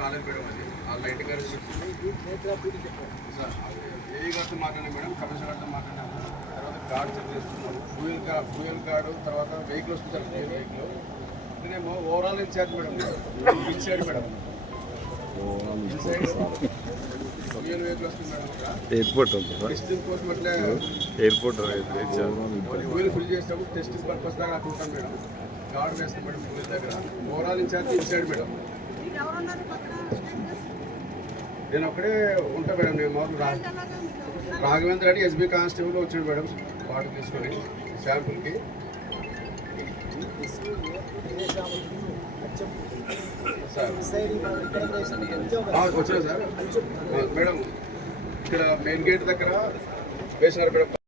College madam అది ఆ light గారు ఏ గారితో మాట్లాడాను మేడం, కమిషనర్ గారితో మాట్లాడాను. తర్వాత కార్డు చెక్ చేస్తున్నాము, ఫ్యూయల్ కార్డు, తర్వాత వెహికల్ వస్తుంది సార్, వెహికల్ నేనేమో overall incharge madam, incharge madam fuel vehicle వస్తుంది మేడం. ఎయిర్పోర్ట్ టెస్టింగ్ కోసం అట్లే ఎయిర్పోర్ట్ ఫ్యూయల్ ఫిల్ చేస్తాము, టెస్టింగ్ పర్పస్ దాకా అనుకుంటాం మేడం. కార్డు వేస్తాం మేడం ఫ్యూయల్ దగ్గర. Overall incharge madam. నేను ఒక్కడే ఉంటా మేడం. నేను మామూలు రాఘవేంద్ర అని ఎస్బీ కానిస్టేబుల్ వచ్చాడు మేడం, వాటర్ తీసుకొని శాంపుల్కి. వచ్చాను సార్ మేడం. ఇక్కడ మెయిన్ గేట్ దగ్గర వేసినారు మేడం.